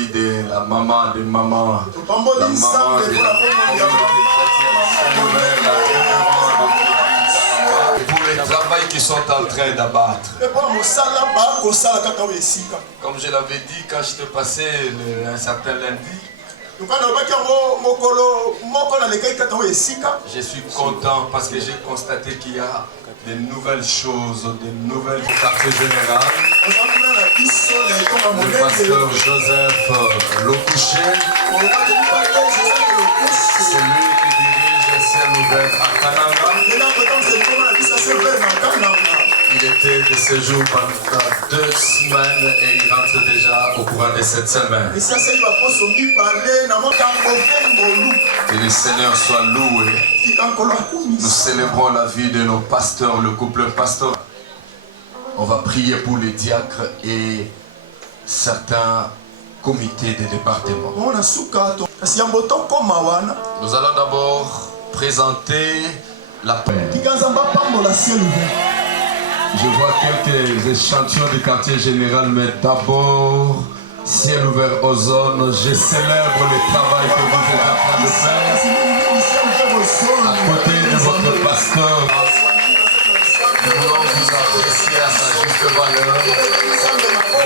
vie de la maman des mamans, la maman de la communauté pour les travail qu'ils sont en train d'abattre. Comme je l'avais dit quand je te passais un certain lundi, je suis content parce que j'ai constaté qu'il y a de nouvelles choses, de nouvelles au quartier général. Le pasteur Joseph Lokouché, c'est lui qui dirige Ciel ouvert à Kananga. Il était de séjour pendant 2 semaines et il rentre déjà au courant de cette semaine. Que le Seigneur soit loué. Nous célébrons la vie de nos pasteurs, le couple pasteur. On va prier pour les diacres et certains comités de département. Nous allons d'abord présenter la paix. Je vois quelques échantillons du quartier général, mais d'abord, ciel ouvert aux zones, je célèbre le travail que vous êtes en train de faire. À côté de votre pasteur, nous voulons vous apprécier à sa juste valeur.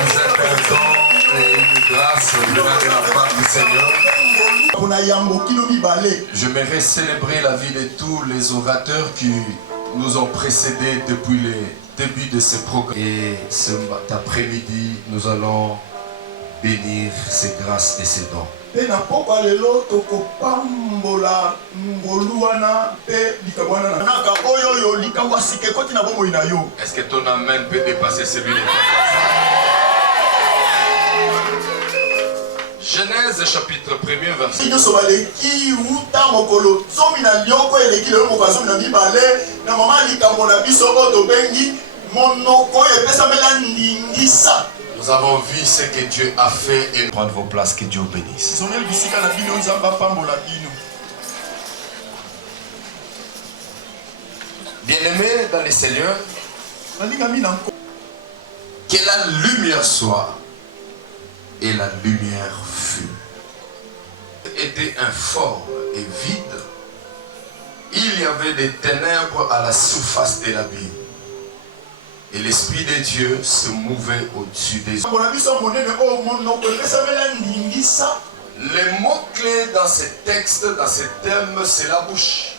Vous êtes un don et une grâce venant de la part du Seigneur. J'aimerais célébrer la vie de tous les orateurs qui nous ont précédés depuis le début de ce programme. Et cet après-midi, nous allons bénir ces grâces et ces dons. Est-ce que ton amen peut dépasser celui de ton voisin? Genèse chapitre 1er verset. Nous avons vu ce que Dieu a fait et prendre vos places, que Dieu bénisse. Bien-aimés dans le Seigneur, que la lumière soit. Et la lumière fut. Était informe et vide. Il y avait des ténèbres à la surface de l'abîme. Et l'Esprit de Dieu se mouvait au-dessus des eaux. Les mots-clés dans ce texte, dans ce thème, c'est la bouche.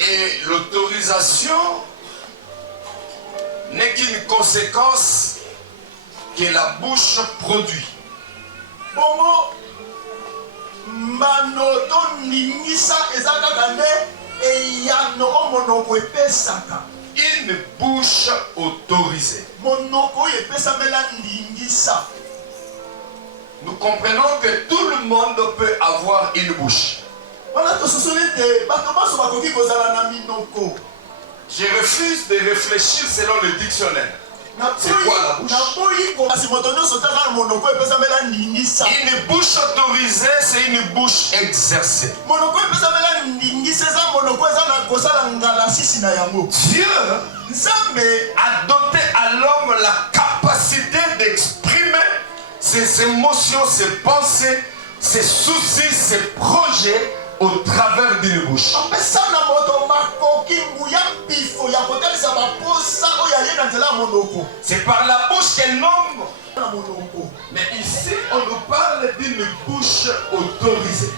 Et l'autorisation n'est qu'une conséquence que la bouche produit. Une bouche autorisée. Nous comprenons que tout le monde peut avoir une bouche. Je refuse de réfléchir selon le dictionnaire. C'est quoi la bouche? Une bouche autorisée, c'est une bouche exercée. Dieu a doté à l'homme la capacité d'exprimer ses émotions, ses pensées, ses soucis, ses projets au travers d'une bouche. C'est par la bouche qu'un homme. Mais ici, on nous parle d'une bouche autorisée.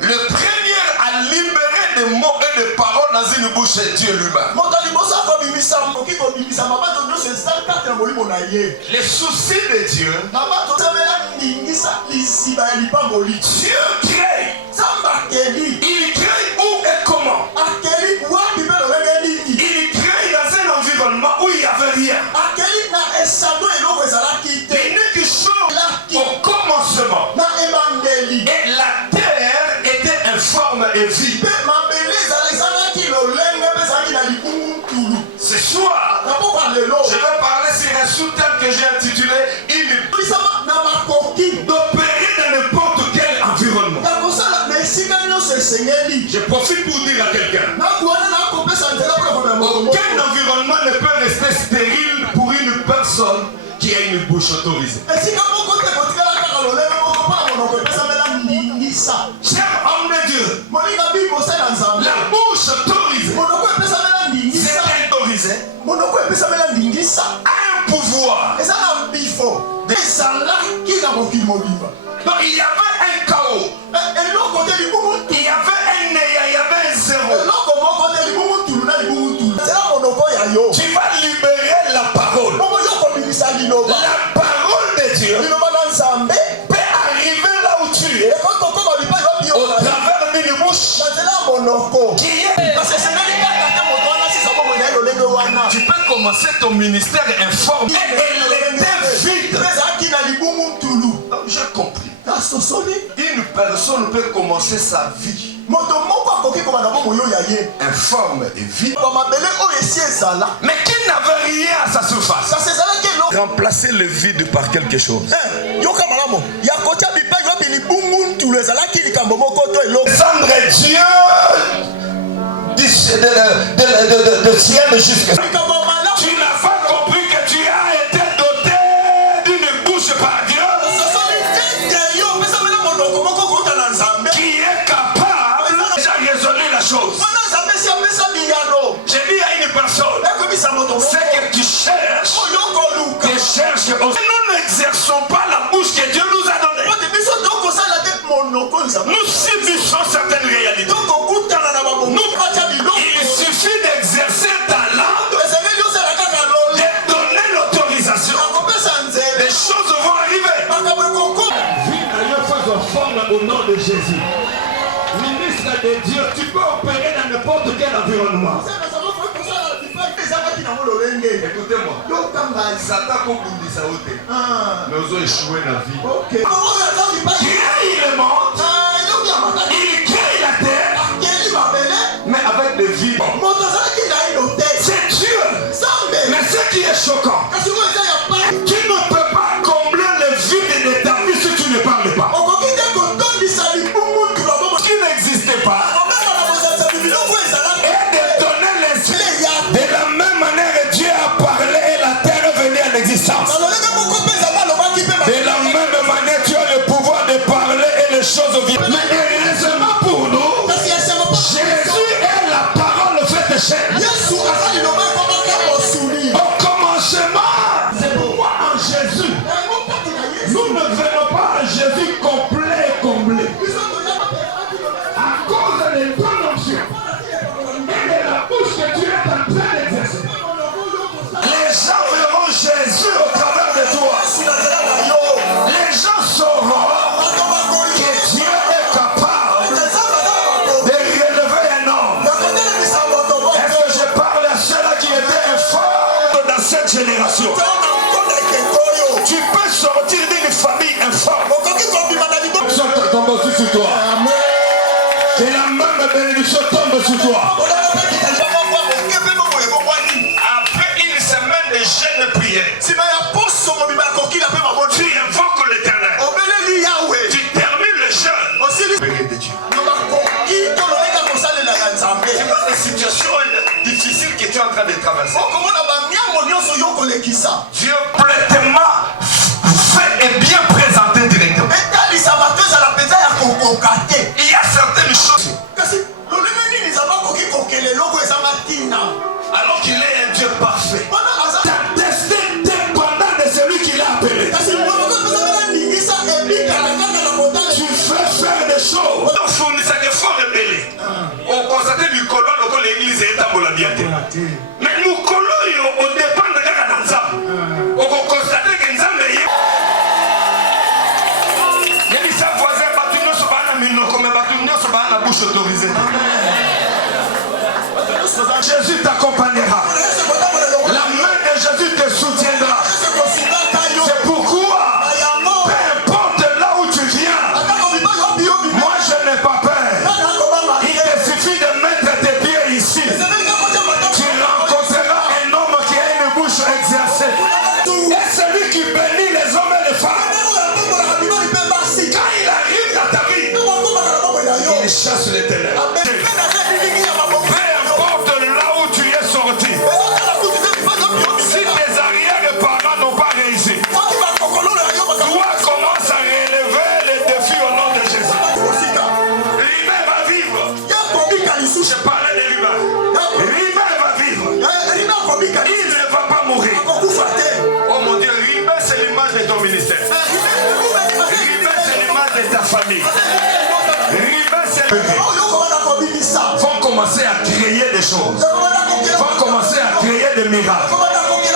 Le premier à libérer des mots et des paroles dans une bouche, c'est Dieu lui-même. Les soucis de Dieu. Dieu crée. Il crée où et comment? Il crée dans un environnement où il n'y avait rien. L'unique chose au commencement. Et la terre était informe et vide. Ce soir, je vais parler sur un sous-thème que j'ai intitulé d'opérer dans n'importe quel environnement. Je profite pour dire dire à quelqu'un. Aucun environnement ne peut rester stérile pour une personne qui a une bouche autorisée. Cher homme de Dieu, la bouche autorisée, c'est autorisé, a un pouvoir. Donc il y avait un chaos, il y avait un néant, il y avait un zéro. Tu vas libérer la parole. La parole de Dieu peut arriver là où tu es au travers d'une bouche qui est. Tu peux commencer ton ministère informé. Elle était vide. J'ai compris. Une personne peut commencer sa vie informe et vide, mais qui n'avait rien à sa surface. Remplacer le vide par quelque chose. Descendre Dieu de ciel jusqu'à. Tu n'as pas compris que tu as été doté d'une bouche par Dieu qui est capable de résoudre la chose. J'ai dit à une personne, c'est que tu cherches, nous n'exerçons pas la bouche que Dieu nous a donnée. Nous subissons certaines réalités. Il suffit d'exercer ta langue, de donner l'autorisation. Les choses vont arriver. Au nom de Jésus. Ministre de Dieu, tu peux opérer dans n'importe quel environnement. Écoutez-moi. Satan kobundisa ote. Mais ozo échouer la vie. Il monte. Il crée la terre. Mais avec des vies. C'est Dieu. Mais ce qui est choquant, tu ne peux pas combler le vide de ta vie si tu ne parles pas. Qui n'existait pas. Et de donner l'esprit. De la même manière que Dieu a parlé et la terre est venue à l'existence. De la même manière tu as le pouvoir de parler et les choses viennent. Mais heureusement pour nous, Jésus est la parole faite chair. Au commencement, c'est pourquoi en Jésus, nous ne venons pas à Jésus complet et comblé. À cause de ton onction et de la bouche que tu es en train d'exercer. Les gens verront Jésus au travers de toi. Les gens sauront que Dieu est capable de relever un homme. Est-ce que je parle à ceux-là qui étaient informes dans cette génération? Tu peux sortir d'une famille informe. Tombe aussi sur toi. Que la main de bénédiction tombe sur toi. Après une semaine de jeûne et prière, tu invoques l'Éternel. Tu termines le jeûne. C'est pas des situations difficiles que tu es en train de traverser. Dieu complètement fait et bien présenté directement. Il y a certaines choses. Alors qu'il est un Dieu parfait. Ta destinée dépendant de celui qui l'a appelé. Tu fais faire des choses. On fournit ça des fois rebelles. On constate du colon dans l'église et dans la bienté. Mais nous colons, on dépend de Gagananza. On constate que nous avons la bouche autorisée. Jésus t'accompagnera. La main de Jésus te soutiendra. C'est pourquoi, peu importe là où tu viens, moi je n'ai pas peur. Il te suffit de mettre tes pieds ici. Tu rencontreras un homme qui a une bouche exercée. Et celui qui bénit les hommes et les femmes. Quand il arrive dans ta vie, il chasse les ténèbres. créer des choses. Va commencer à créer des miracles.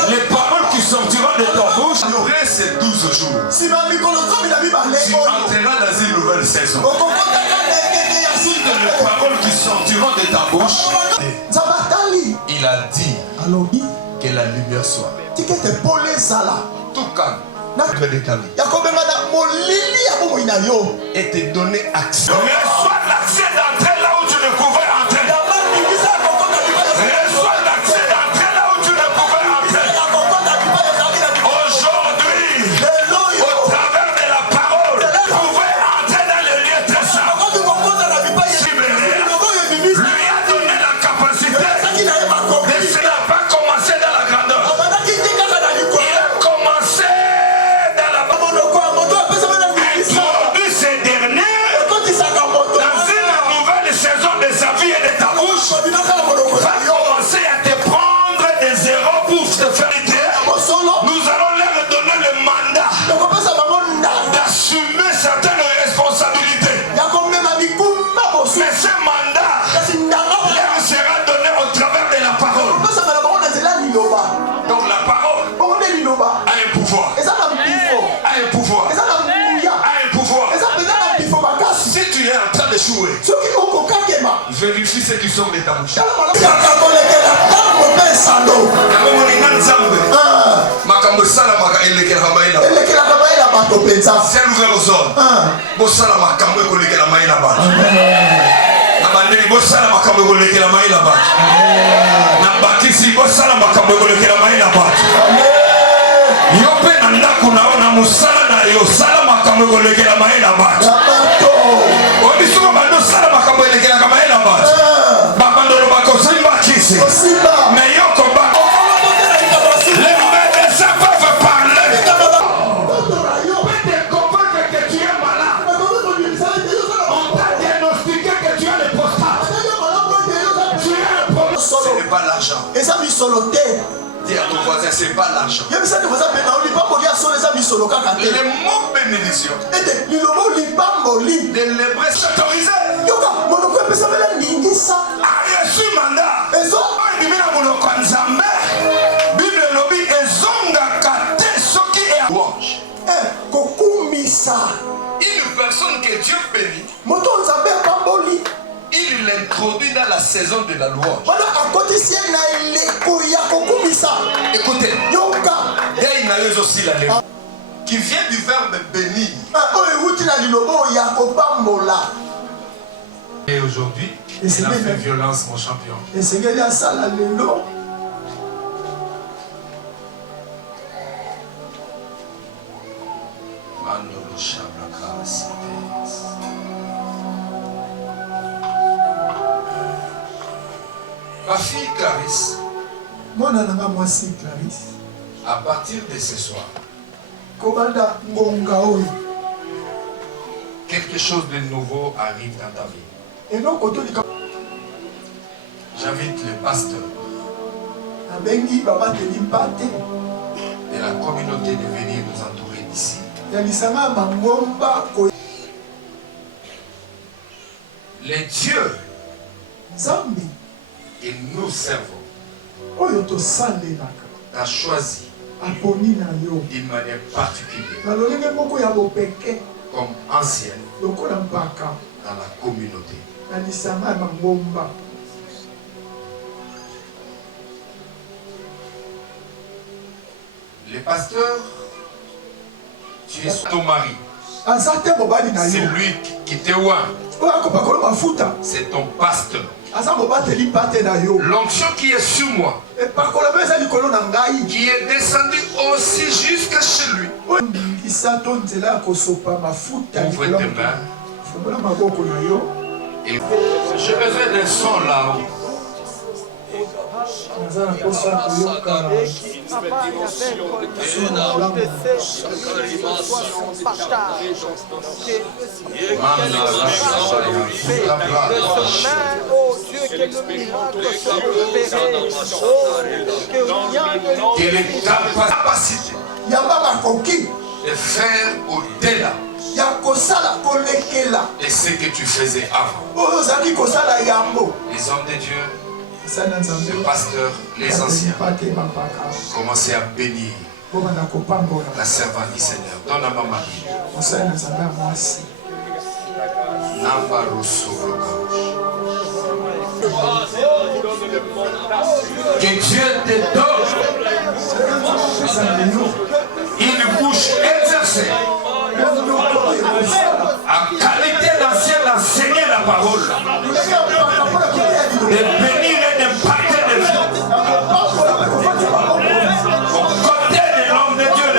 Les paroles qui sortiront de ta bouche après ces 12 jours. Tu entreras dans une nouvelle saison. Les paroles qui sortiront de ta bouche. Il a dit que la lumière soit. Tout calme. Et te donner accès. Reçois l'accès d'entrer là où tu ne pouvais entrer. Reçois l'accès d'entrer là où tu ne pouvais entrer. Aujourd'hui, au travers de la parole, vous pouvez entrer dans le lieu très saint. Lui a donné la capacité de ne pas commencer dans la grandeur. Il a commencé dans la introduit ces derniers dans une nouvelle saison de sa vie et de ta bouche. Va commencer à te prendre des zéros pour te faire taire. Nous allons leur donner le mandat d'assumer certaines responsabilités. Mais ce mandat leur sera donné au travers de la parole. Donc la parole a un pouvoir. A un pouvoir. A un pouvoir. Si tu es en train de jouer, vérifie ce qui sort de ta bouche. Makambo sala maka elekela maina. C'est l'ouvert aux zones. Bo sala makambo ekolekela maina ba. Na bandeli bo sala makambo ekolekela maina ba. Na bakisi bo sala makambo ekolekela maina ba. Yo pe na ndako na musala na yo sala makambo ekolekela maina ba. Obiso bando sala makambo ekolekela maina ba. Babando lo bakosi bakisi. Mais yo komba l'argent. Dis à ton voisin, c'est pas l'argent. Les mots bénédiction. Les lébrés s'autorisaient. A reçu mandat. Une personne que Dieu bénit, il l'introduit dans la saison de la louange. Écoutez, il y a aussi la lèvre qui vient du verbe bénir. Et aujourd'hui, il a fait violence, mon champion. Ma fille Clarisse, à partir de ce soir, quelque chose de nouveau arrive dans ta vie. J'invite le pasteur de la communauté de venir nous entourer d'ici. Les dieux que nous servons a choisi d'une manière particulière comme ancienne dans la communauté. Le pasteur, tu es ton mari. C'est lui qui te oint. C'est ton pasteur. L'onction qui est sur moi, qui est descendue aussi jusqu'à chez lui. Ouvre tes mains. Et j'ai besoin d'un son là-haut. Quelle est ta capacité de faire au-delà de ce que tu faisais avant? Les hommes de Dieu Le pasteur, les anciens, commencez à bénir la servante du Seigneur. Donne à maman. Que Dieu te donne une bouche exercée en qualité d'ancien d'enseigner la parole, de bénir et d'imparter des vies aux côtés de l'homme de Dieu.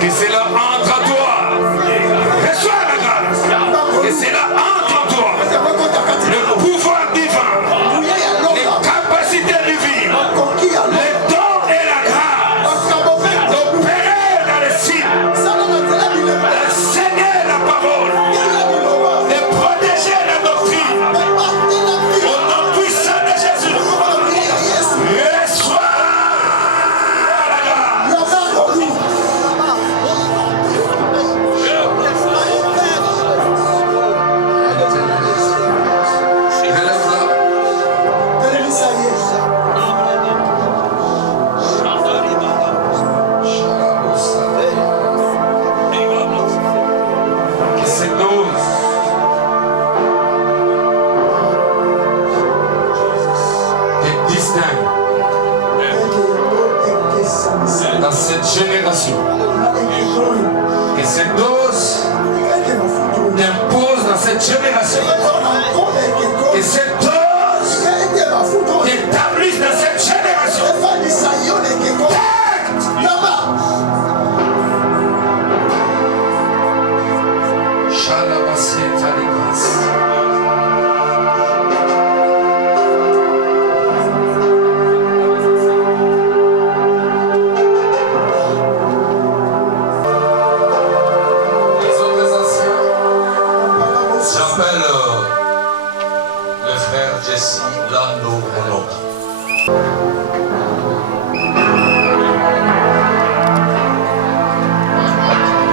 Que cela entre à toi. Reçois la grâce. Que cela entre en toi. Le pouvoir divin, les capacités divines, les dons et la grâce d'opérer dans les signes, d'enseigner la parole, de protéger la doctrine. Au nom puissant de Jésus, reçois la grâce. Dans cette génération, que cette dose t'impose dans cette génération, que cette dose t'établisse dans cette génération. J'appelle le frère Jesse Lando Mono.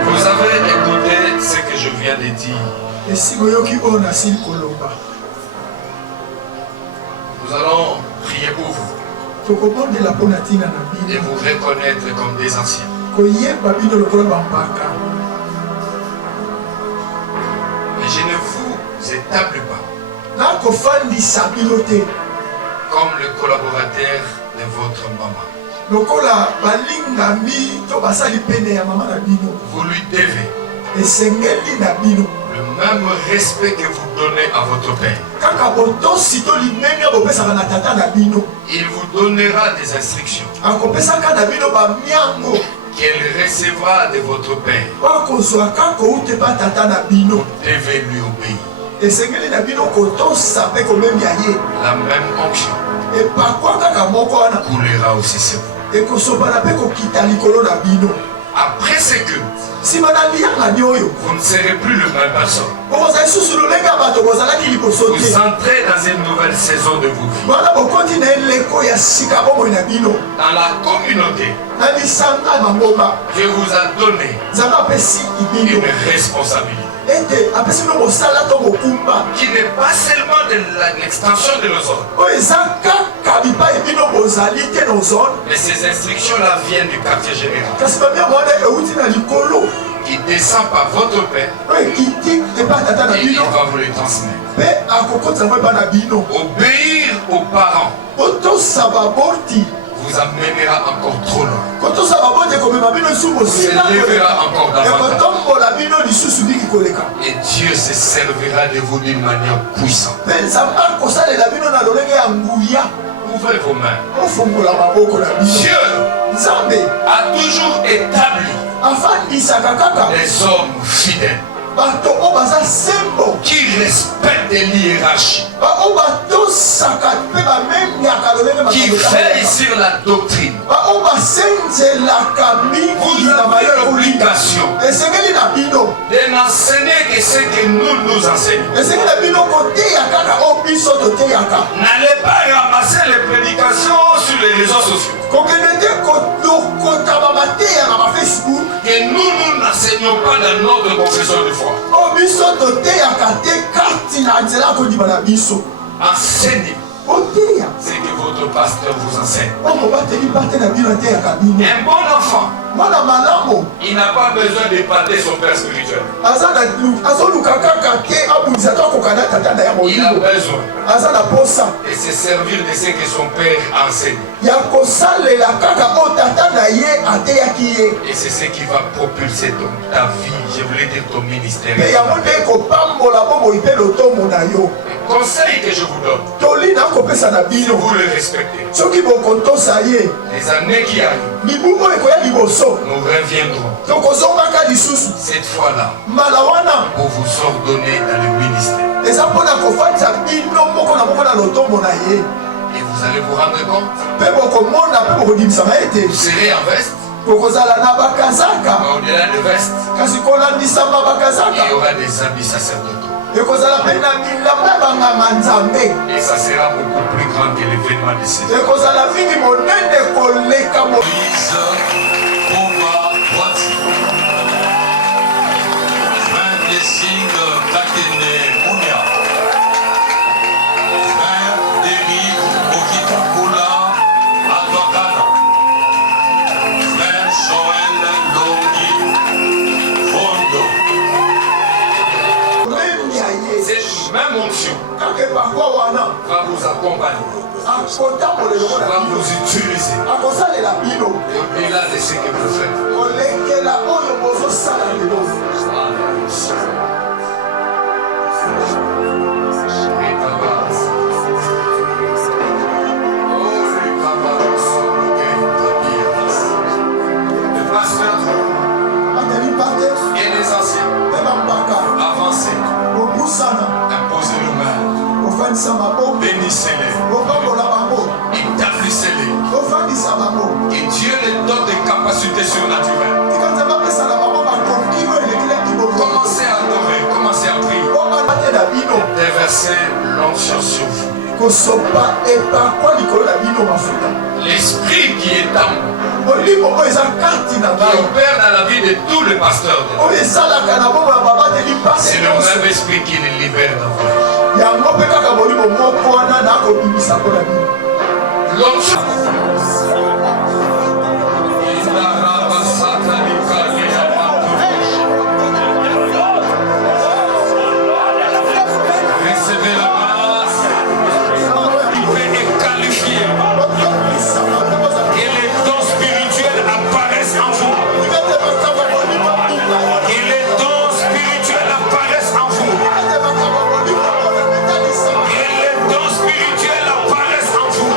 Vous avez écouté ce que je viens de dire. Nous allons prier pour vous et vous reconnaître comme des anciens. Mais je ne vous étable pas comme le collaborateur de votre maman. Vous lui devez le même respect que vous donnez à votre père. Il vous donnera des instructions qu'elle recevra de votre père. Vous devez lui obéir. La même onction coulera aussi sur vous. Après ce que vous ne serez plus le même personne. Vous entrez dans une nouvelle saison de vos vies. Dans la communauté, Dieu vous a donné une responsabilité qui n'est pas seulement de l'extension de nos zones. Mais ces instructions-là viennent du quartier général, qui descend par votre père et il va vous les transmettre. Obéir aux parents vous amènera encore trop loin. Vous élèvera encore davantage. Et Dieu se servira de vous d'une manière puissante. Ouvrez vos mains. Dieu a toujours établi des hommes fidèles qui respectent l'hiérarchie, qui veillent sur la doctrine. Vous avez n'enseignez que ce que nous enseignons. N'allez pas ramasser les prédications sur les réseaux sociaux. Que nous n'enseignons pas dans notre confession de foi. Enseignez ce que votre pasteur vous enseigne. Un bon enfant, il n'a pas besoin de d'épater son père spirituel. Il a besoin de se servir de ce que son père enseigne. Et c'est ce qui va propulser ta vie, je voulais dire ton ministère. Le conseil que je vous donne, si vous le respectez, les années qui arrivent, nous reviendrons cette fois-là pour vous ordonner dans le ministère. Et vous allez vous rendre compte, vous serez en veste. Au-delà de veste, il y aura des habits sacerdotaux. Et ça sera beaucoup plus grand que l'événement de cette même onction va vous accompagner, va vous utiliser au-delà de ce que vous faites. Le pasteur et les anciens avancez. Imposez nos mains, bénissez-les, établissez-les. Que Dieu les donne des capacités surnaturelles. Commencez à adorer, commencez à prier. Déversez l'onction sur vous. L'esprit qui est en vous, qui opère dans la vie de tous les pasteurs, c'est le même esprit qui les libère dans vous. L'onction. Recevez la grâce. Il est qualifié. Et les dons spirituels apparaissent en vous. Et les dons spirituels apparaissent en vous. Et les dons spirituels apparaissent en vous.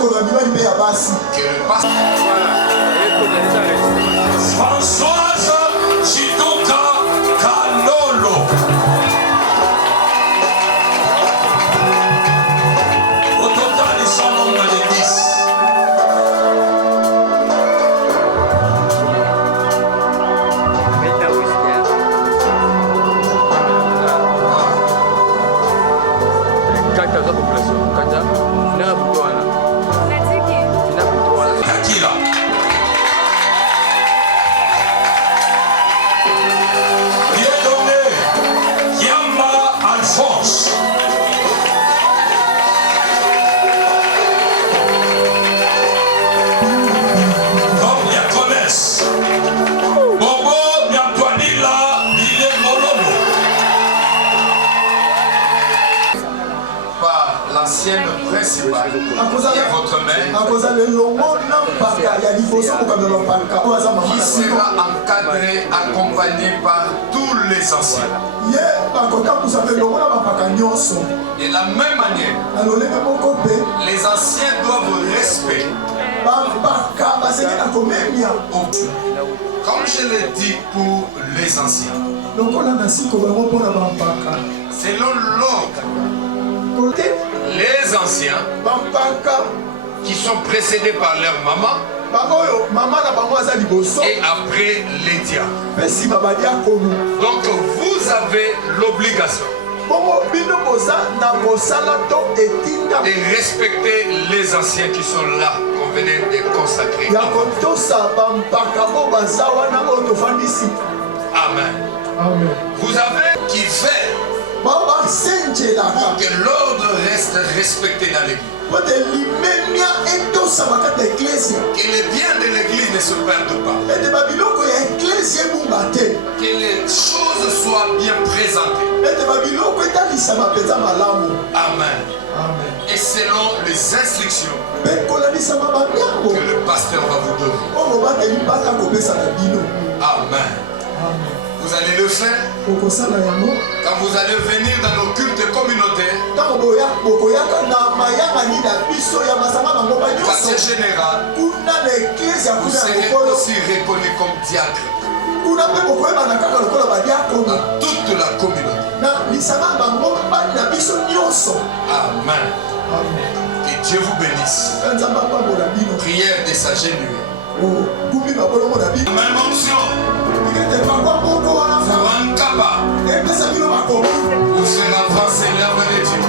Que le pasteur Françoise Chidoka Kalolo. Au total, ils sont nombre de 10. Kakila. Dieudonné Yamba Alphonse. Comme Yakones. Bobo Nyatwanila Ile Mololo. Par l'ancienne principale qui est votre mère, qui sera encadré, accompagné par tous les anciens. Et de la même manière, les anciens doivent respect. Comme je l'ai dit pour les anciens, selon l'ordre, les anciens qui sont précédés par leur maman et après les diacres. Donc vous avez l'obligation de respecter les anciens qui sont là, qu'on venait de consacrer. Amen. Vous avez qui fait pour que l'ordre reste respecté dans l'église. Que les biens de l'église ne se perdent pas. Que les choses soient bien présentées. Amen. Et selon les instructions que le pasteur va vous donner. Amen. Vous allez le faire quand vous allez venir dans nos cultes communautaires. Quartier général, vous serez aussi reconnu comme diacre dans toute la communauté. Amen. Que Dieu vous bénisse. Prière de sa génue. Même onction. Rankaba. Vous serez avancé l'œuvre de Dieu.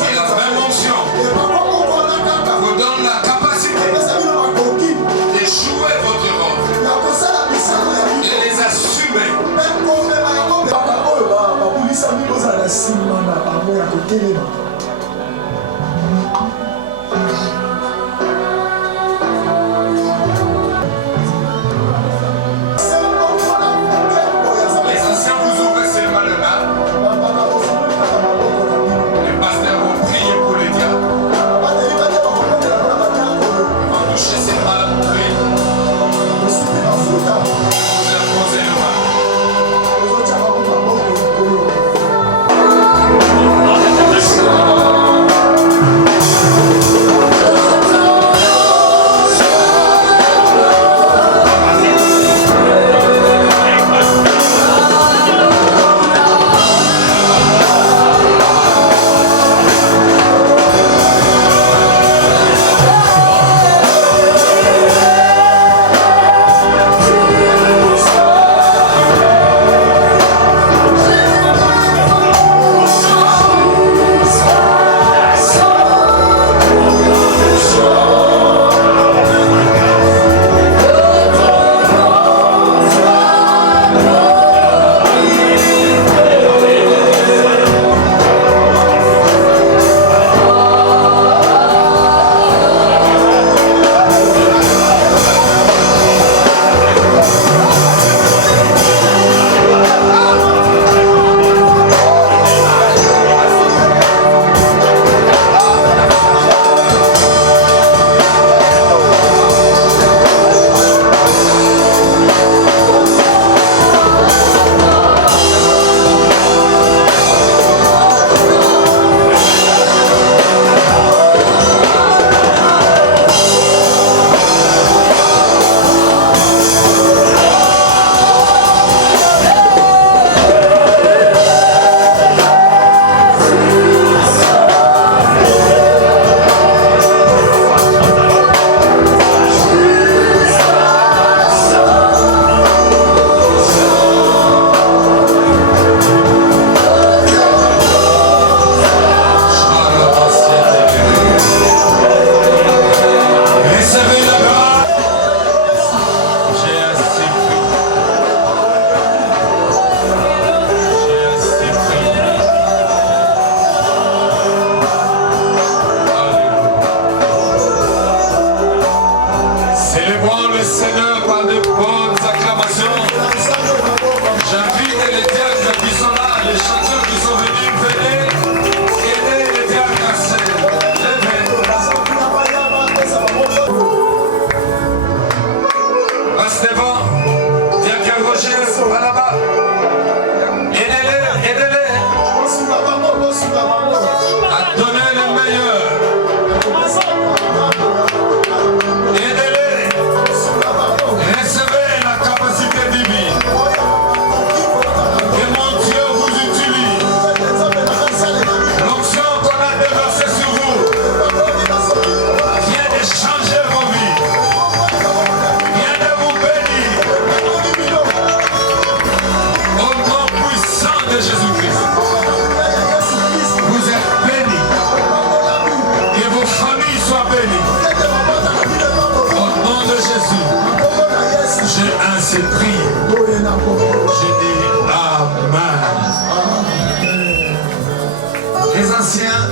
Et la même onction vous donne la capacité de jouer votre rôle et les assumer. Yes.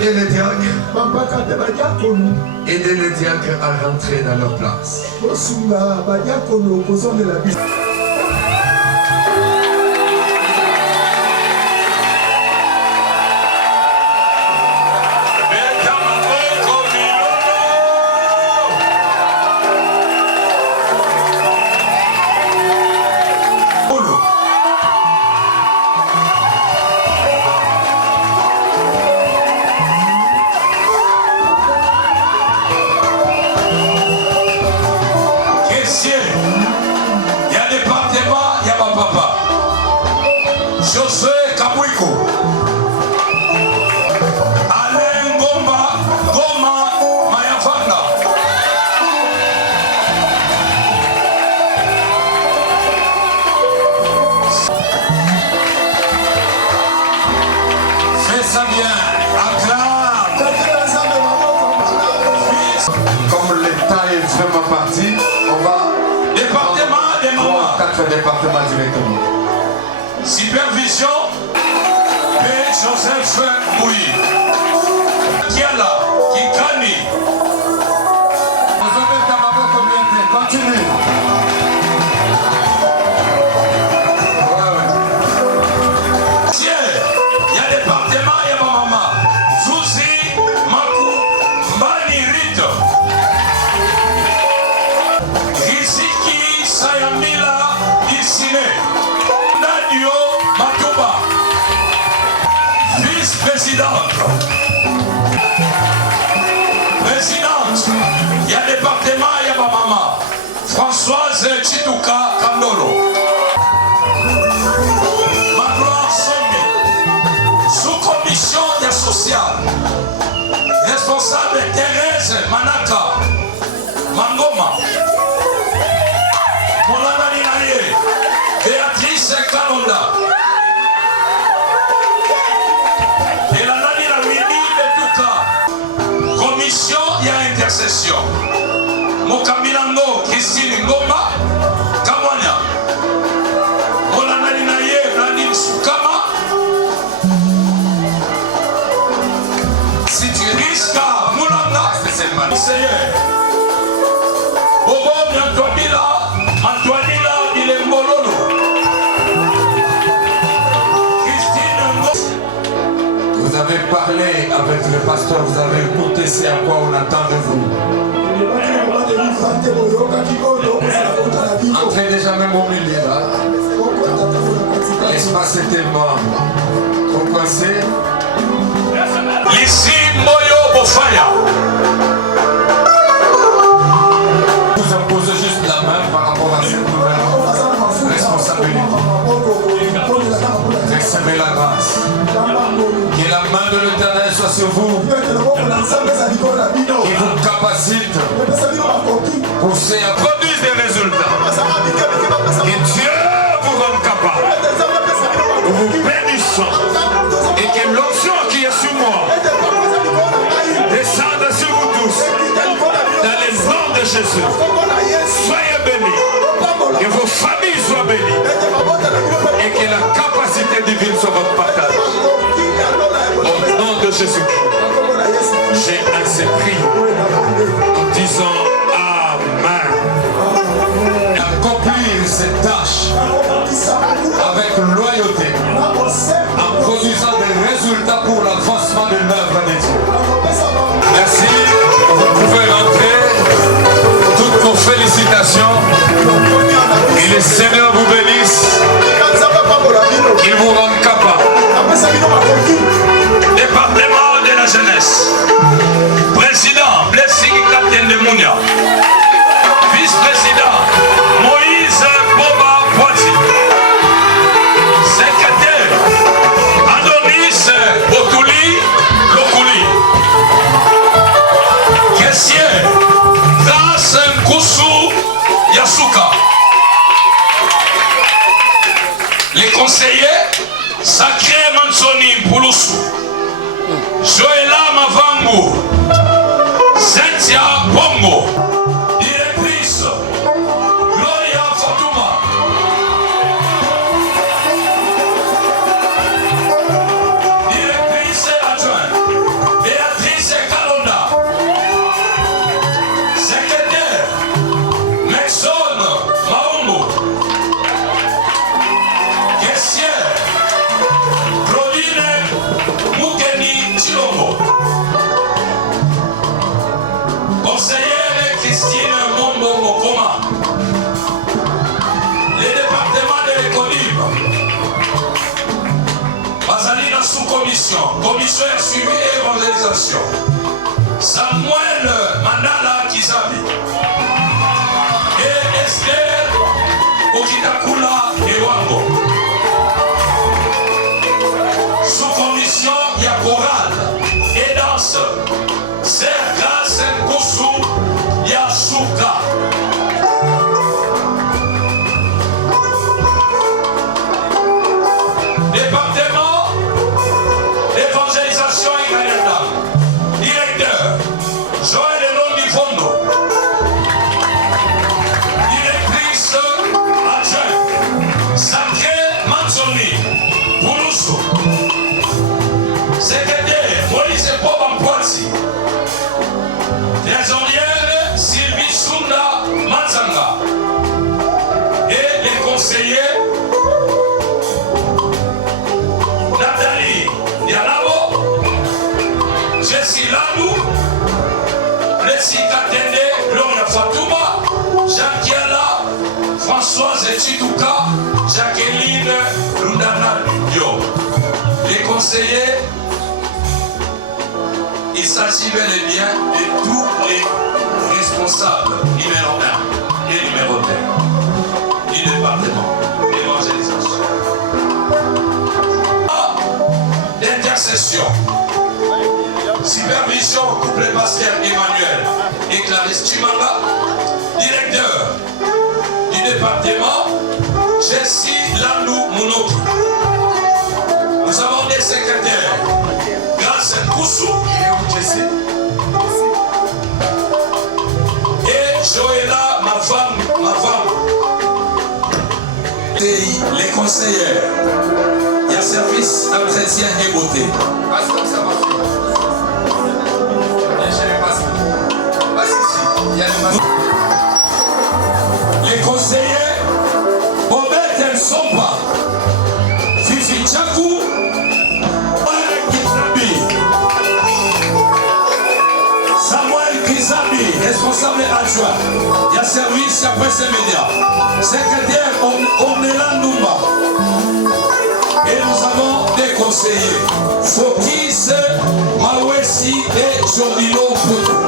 prier les diacres. Aidez les diacres à rentrer dans leur place. Département directement. Supervision de Joseph Bouy. Kiala, Kikani. Continue. Tiens, il y a département, il y a ma maman. Zuzi, Maku, Mbani, Rito. Riziki, Sayamila. Nadio Matoba, vice-présidente. Présidente, il y a département, il y a ma maman. Françoise Chitouka Kandolo. Magloire Sommi, sous-commission des sociales. Responsable Thérèse Manaka, Mangoma. Béatrice Kalonda. Et la Nani la Mini Betuka. Commission et intercession. Mokaminango Christine Ngoma. Kamwania. Molanani Naye Vladimir Soukama. Si tu risques Moulanga, c'est le Maniseye. Bobo Miantoabila. Antoinila Bilembolono. Vous avez parlé avec le pasteur, vous avez écouté c'est à quoi on attend de vous. Entrez déjà même au milieu là. L'espace est tellement trop coincé. Ici Moyo Bofaya. Vous imposez juste la main par rapport à cette nouvelle responsabilité. Recevez la grâce. Que la main de l'Éternel soit sur vous. Qui vous capacite pour produire des résultats. Que Dieu vous rende capable. Nous vous bénissons. Et que l'onction qui est sur moi descende sur vous tous. Dans les noms de Jésus. Soyez bénis. Que vos familles soient bénies. Et que la capacité divine soit votre partage. Au nom de Jésus-Christ, j'ai ainsi prié en disant Amen. Accomplir cette tâche avec loyauté, en produisant des résultats pour l'avancement de l'œuvre de Dieu. Merci, vous pouvez rentrer. Toutes vos félicitations. Et le Seigneur vous bénisse. Qu'il vous rende capable. Département de la jeunesse. Président Blessing Captain de Mounia. Vice-président Moïse Boba Poiti. Secrétaire Adonis Botouli Lokuli. Caissier Grâce Nkoussou Yasuka. Les conseillers commission. Commission est suivie évangélisation. Samuel Mandala Kizabi. Et Esther Okitakula Ewango. Sous commission, il y a chorale et danse. Serga Senkosu Yasuka. Département d'évangélisation et Canada. Directeur Joël Elon Fondo. Directrice adjointe Sacré Manzoni Bouloussou. Secrétaire Moïse Bob Ampoisi. Trésorière Sylvie Sunda Manzanga. Et les conseillers Nathalie Dialabo, Jessie Ladou, Leslie Katende, Gloria Fatouma, Jacques Yala, Françoise Chitouka, Jacqueline Lundana Dio. Les conseillers, il s'agit bel et bien de tous les responsables numéro 1 et numéro 2 du département d'évangélisation. D'intercession. Supervision couple pasteur Emmanuel et Clarisse Chimanga. Directeur du département Jessie Landou Mounoki. Nous avons des secrétaires Grâce Koussou et Joëlla, ma femme. Les conseillères. Il y a service d'entretien et beauté. Les conseillers, Bobette Sompa, Fifi Tchakou, Samuel Kizabi, responsable adjoint. Il y a service après ces médias. Secrétaire Onela Numba. Et nous avons des conseillers. Fokis, Mawesi et Jodilo Poutou.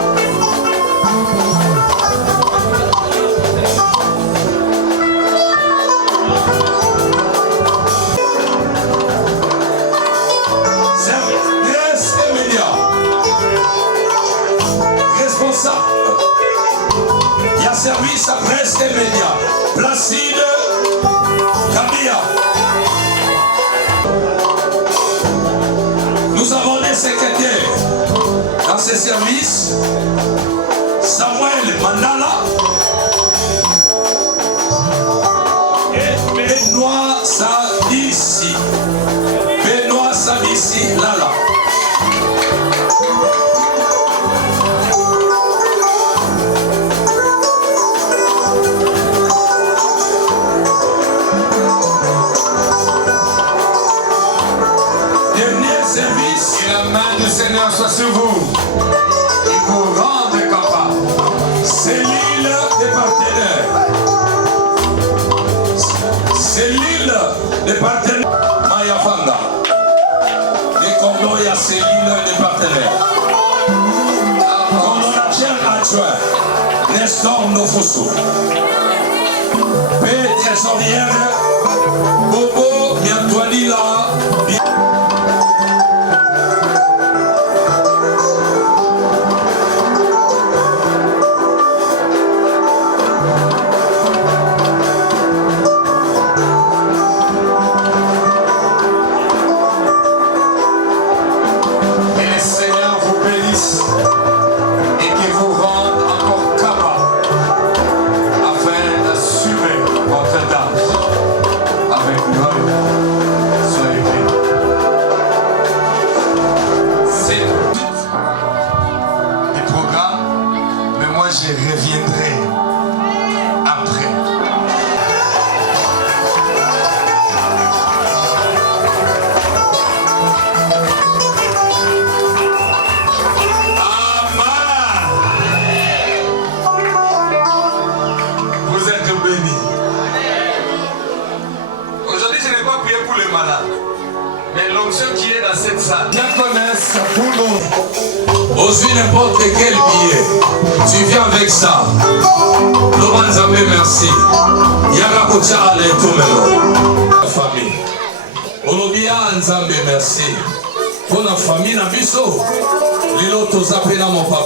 Service et médias. Responsable. Il y a service à presse et médias. Placide Kabia. Nous avons des secrétaires dans ces services. Samuel Mandala et Benoît Sadissi. Benoît Sadissi Lala. Seigneur soit sur vous et vous rendre capable. C'est l'île des partenaires. C'est l'île des partenaires. Maya Fanda. Et comme il y a c'est l'île des partenaires. Comme on a bien adjoint, Nestor Nofoso. Père trésorière, Bobo Miantoinila. Je reviendrai après. Vous êtes bénis. Aujourd'hui, je n'ai pas prié pour les malades. Mais l'onction qui est dans cette salle, bien connaissent pour nous. Aussi n'importe quel billet, tu viens avec ça. Laurent Zambé, merci. Yaga Kocha Ale Tumelo. La famille. Olobia Nzambe, merci. Pour la famille, na biso. Lilo Tozapena mon papa.